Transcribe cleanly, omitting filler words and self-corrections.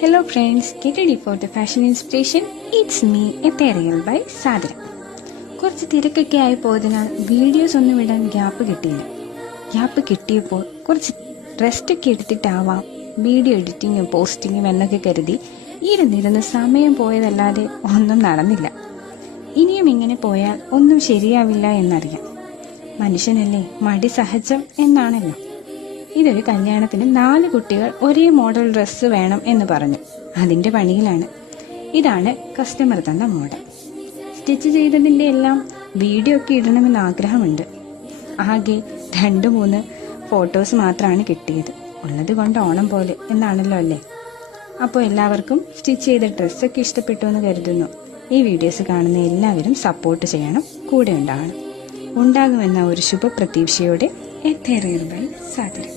Hello friends, get ready for the fashion inspiration. It's me, Ethereal by Sadra. കുറച്ച് തിരക്കൊക്കെ ആയി പോയതിനാൽ videos ഒന്നും ഇടാൻ ഗ്യാപ്പ് കിട്ടിയപ്പോൾ കുറച്ച് റെസ്റ്റൊക്കെ എടുത്തിട്ടാവാം വീഡിയോ എഡിറ്റിങ്ങും പോസ്റ്റിങ്ങും എന്നൊക്കെ കരുതി ഇരുന്നിരുന്ന് സമയം പോയതല്ലാതെ ഒന്നും നടന്നില്ല. ഇനിയും ഇങ്ങനെ പോയാൽ ഒന്നും ശരിയാവില്ല എന്നറിയാം. മനുഷ്യനല്ലേ, മടി സഹജം എന്നാണല്ലോ. ഇതൊരു കല്യാണത്തിന് 4 കുട്ടികൾ ഒരേ മോഡൽ ഡ്രസ്സ് വേണം എന്ന് പറഞ്ഞു. അതിന്റെ പണിയിലാണ്. ഇതാണ് കസ്റ്റമർ തന്ന മോഡൽ. സ്റ്റിച്ച് ചെയ്തതിന്റെ എല്ലാം വീഡിയോ ഒക്കെ ഇടണമെന്ന് ആഗ്രഹമുണ്ട്. ആകെ 2-3 ഫോട്ടോസ് മാത്രമാണ് കിട്ടിയത്. ഉള്ളത് കൊണ്ട് ഓണം പോലെ എന്നാണല്ലോ അല്ലേ. അപ്പോൾ എല്ലാവർക്കും സ്റ്റിച്ച് ചെയ്ത ഡ്രസ്സൊക്കെ ഇഷ്ടപ്പെട്ടു എന്ന് കരുതുന്നു. ഈ വീഡിയോസ് കാണുന്ന എല്ലാവരും സപ്പോർട്ട് ചെയ്യണം, കൂടെ ഉണ്ടാകുമെന്ന ഒരു ശുഭപ്രതീക്ഷയോടെ എത്തേറിയർ ബൈ സാദരം.